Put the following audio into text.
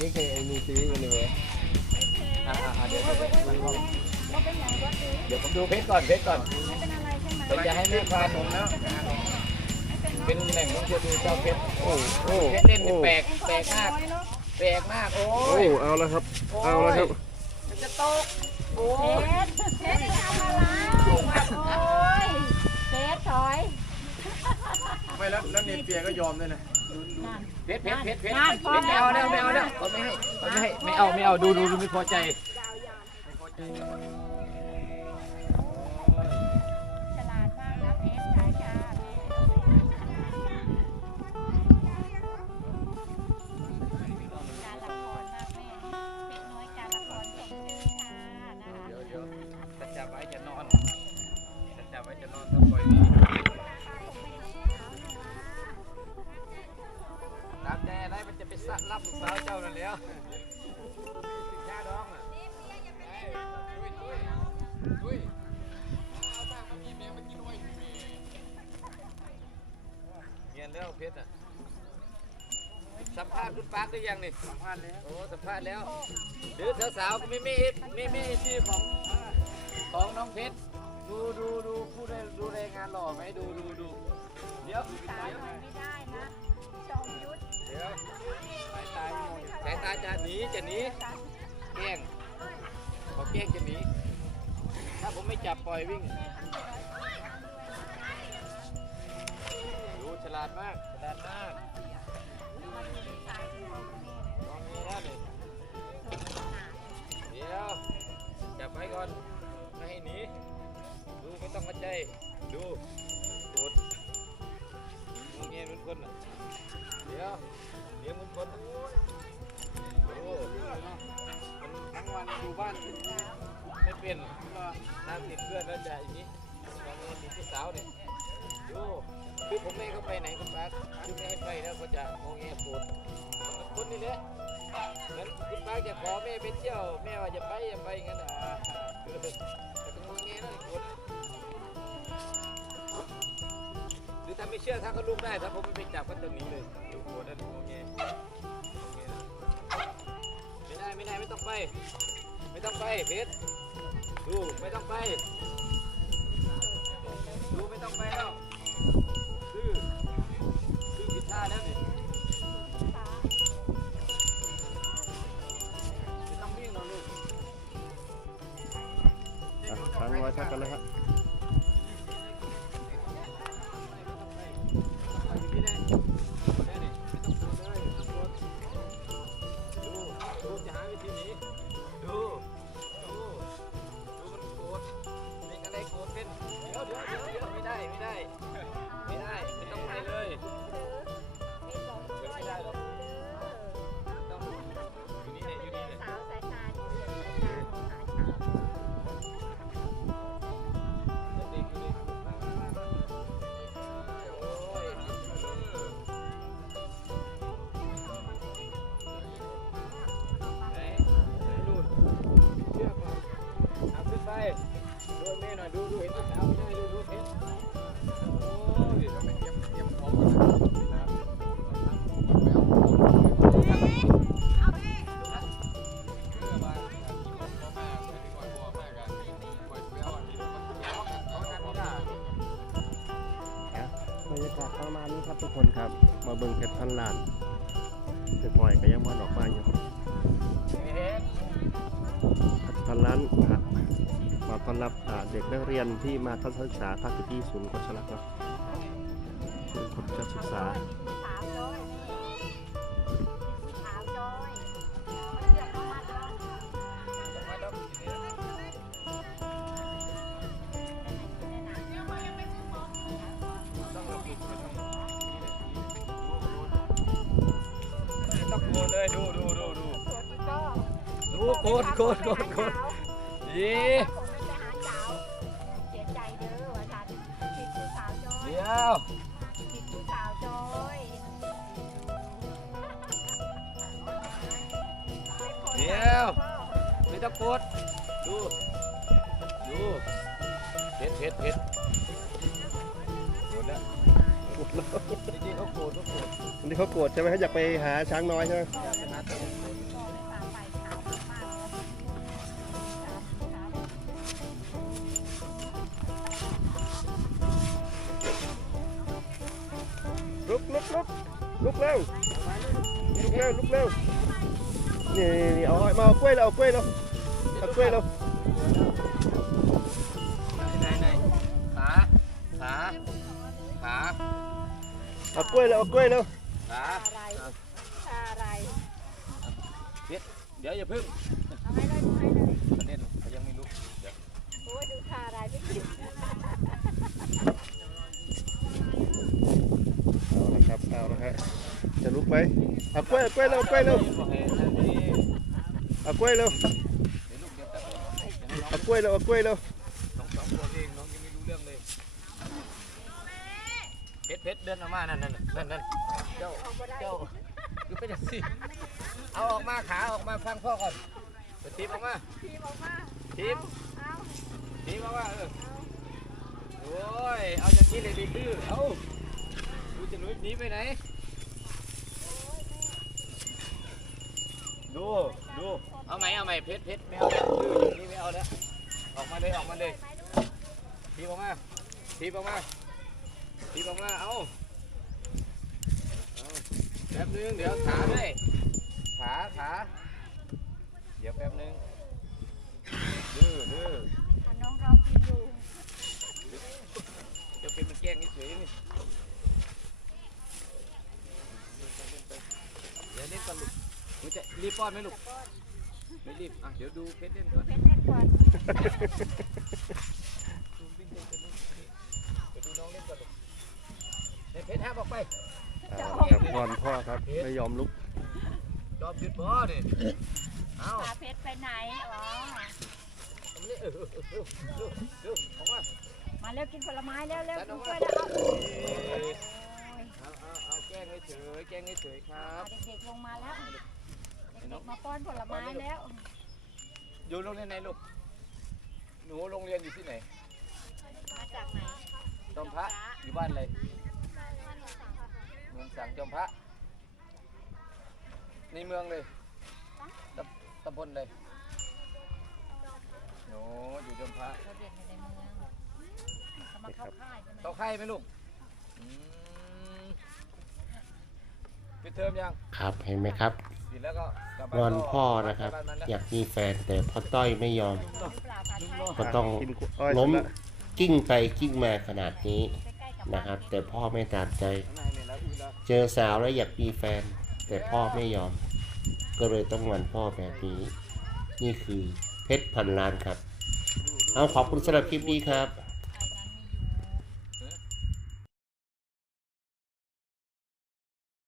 นี่เคยมีซีรีส์กันเลยเว้ยอ่าอ่าเดี๋ยวเดี๋ยวเดี๋ยวก็เป็นอย่างรถดีเดี๋ยวผมดูเพชรก่อนเพชรก่อนไม่เป็นอะไรใช่ไหมผมจะให้แม่ควานผมแล้ว เป็นแหล่งท่องเที่ยวดูเจ้าเพชรโอ้โอ้เพชรเล่นนี่โอ้แปลกแปลกมากแปลกมากโอ้โอ้ยเอาแล้วครับ เอาแล้วครับมันจะตกโอ้เพยชรเพชรทำอะไรโอ้ยเพชรถอย ไม่แล้วแล้วเนเปียก็ยอมด้วยนะเพชรเพชรเพชรเพชรเพชรไม่เอาแล้วไม่เอาแล้วเขาไม่ให้เขาไม่ให้ไม่เอาไม่เอาดูดูดูไม่พอใจฉาษณ์คุณปาร์คได้ยังนี่สัมภาษณ์แล้วโอ้สัมภาษณ์แล้วหรือสาวๆก็ไม่ไม่ไม่ไม่ชื่อของของน้องเพชรดูดูดูผู้ได้ดูแลงานหล่อไหมดูดูดูเดี๋ยวสาวหน่อยไม่ได้นะจอมยุทธเดี๋ยวสายตาสายตาจะหนีจะหนีแกล้งพอแกล้งจะหนีถ้าผมไม่จับปล่อยวิ่งดูฉลาดมากฉลาดมาก บ้านไม่เป็นน้ำติดเพื่อนแล้วจะอย่างนี้บางทีติดพี่สาวเนี่ยดูคือผมไม่ให้าไปไหนคุณป้าคือไม่ให้ไปแล้วก็จะงงแงปวดคนนี่แหละเหมือนคุณป้าจะขอแม่ไปเที่ยวแม่ว่าจะไปอย่าไปงั้นอะคือแต่ก็งงแงนั่นปวดหรือถ้าไม่เชื่อถ้าเขาลุกได้ถ้าผมไม่ไปจับก็จะหนีเลยดูปวดนั่นงงแงไม่ได้ไม่ได้ไม่ต้องไป ต้องไปเพชรดูไม่ต้องไป ดูไม่ต้องไปแล้วคือคือผิดท่าแล้วนี่ไม่ต้องวิ่งหรอกลูกอะช้างน้อยทักกันแล้วฮะ ดูแม่หน่อยดูดูเห็นสาไม่ได้ดูดูเพชรโอ้ยเราไปเตรียมเตรียมของก่อนนะบรรยากาศประมาณนี้ครับทุกคนครับ มาเบิ่งเพชรพันล้านเด็กหน่อยก็ยังมันออกมาอยู่ เฮ็ดเพชรพันล้นมาต้อนรับเด็กนักเรียนที่มาทัศนศึกษาภาคที่ศูนย์โคชลักษณ์เนาะศูนย์โคชศึกษาขาวจอยขาวจอยมันเลือกมามัดแล้วมาแล้วทีนี้ต้องระบิดมันต้องต้องโกนเลยดูดูดูดูตัวที่ก็ดูโกนโกนโกนโกนดีผมไม่ไปหาสาวเสียใจเด้อว่าฉันผิดผู้สาวจอยเดี๋ยวผิดผู้สาวจอยเดี๋ยวไม่ต้องโกดดูดูเผ็ดเผ็ดเผ็ดโกดแล้วจริงๆเขาโกรธเขาโกรธวันนี้เขาโกรธใช่ไหมเขาอยากไปหาช้างน้อยใช่ไหม ลุกเร็วลุกเร็วลุกเร็วนี่นี่นี่เอามาเอากล้วยเราเอากล้วยเราเอากล้วยเราไหนไหนขาขาขาเอากล้วยเราเอากล้วยเราขาอะไรอะไรเดี๋ยวอย่าพึ่ง เอาให้เลยเอาให้เลย ประเด็นเขายังไม่รู้เดี๋ยว โอ้ยดูทาอะไรไม่กิน เอาละครับเอาละฮะจะลุก ไหมเอากล้วยเอากล้วยเราเอากล้วยเราบอานนี้เอากล้วยเราเดี๋ยวเดี๋ยวแป๊บนึงเดี๋ยวให้น้องเอากล้วยเราเอากล้วยเราน้องสองตัวเองน้องยังไม่รู้เรื่องเลยเพชรเพชรเดินออกมานั่นนั่นนั่นนั่นเจ้าเจ้าคือเป็นอย่างสิเอาออกมาขาออกมาฟังพ่อก่อนไปทีมออกมาพี่บอกว่าทีมเอาทีมออกมาเออโอ้ยเอาอย่างนี้เลยดีดื้อเอาดูจะหลุดหนีไปไหนดูดูเอาไห มเอาไหมเพชรเพชรไม่เอาแล้วดื้ออย่างนี้ไม่เอาแล้ว ออกมาเลยออกมาเลยทีบออกมาทีบออกมาทีบออกมา เอาเอาแป๊บนึง เดี๋ยวขาด้วยขาขาเดี๋ยวแป๊บนึง ดื้อดื้อน้องรอกินอยู่เจะเป็นมันแกล้งเฉยๆนี่เดี๋ยวเล่นก่อนลูกหนูจะรีบป้อนไหมลูก ไม่รีบอะเดี๋ยวดูเพชรเล่นก่อนเพชรเล่นก่อนดูวิ่งเล่นกันลูกเดี๋ยวดูน้องเล่นก่อนลูกเดี๋ยวเพชรห้ามออกไปเอาละครับวอนพ่อครับ ไม่ยอมลุกยอมหยุดบ่ดิเอาพาเพชรไปไหนอ๋อเอามานี่เออเออเออเออเออเออออกมามาเร็วกินผลไม้เร็วเร็วดันอกิอนกกล้มาวยแล้วเอาเอโอ้อยยเอาเอาเอาแกล้งเฉยๆแกล้งเฉยๆครัอะบเด็กๆลงมาแล้ว เด็กๆมาป้อนผลไม้แล้ว อยู่โรงเรียนไหนลูก หนูโรงเรียนอยู่ที่ไหน มาจากไหนจอมพระ อยู่บ้านอะไรเมืองสังจอมพระ ในเมืองเลยตำตำบลเลยโอ้อยู่จอมพระเราเรียนอยู่ในเมืองเขามาเข้าค่ายใช่ไหมเข้าค่ายไหมลูกอืมปิดเทอมยัง ครับเห็นไหมครับ ปิดแล้วก็กลับวบ้าอนนก็พ่อนะครับกลับ้านมันแล้วอยากมีแฟนแต่พ่อต้อยไม่ยอมหรือเปล่าคะใช่ก็ต้องกินอ้อยล้มเสร็จแล้วกิ้งไปกิ้งมาขนาดนี้ใกล้ๆกับนะครับ แต่พ่อไม่ตามใจข้างในเนี่ยแล้วอุ้ยแล้วเจอสาวแล้วอยากมีแฟน แต่พ่อไม่ยอม ก็เลยต้องงอนพ่อแบบนี้ นี่คือเพชรพันล้านครับ เอาขอบคุณสำหรับคลิปนี้ครับ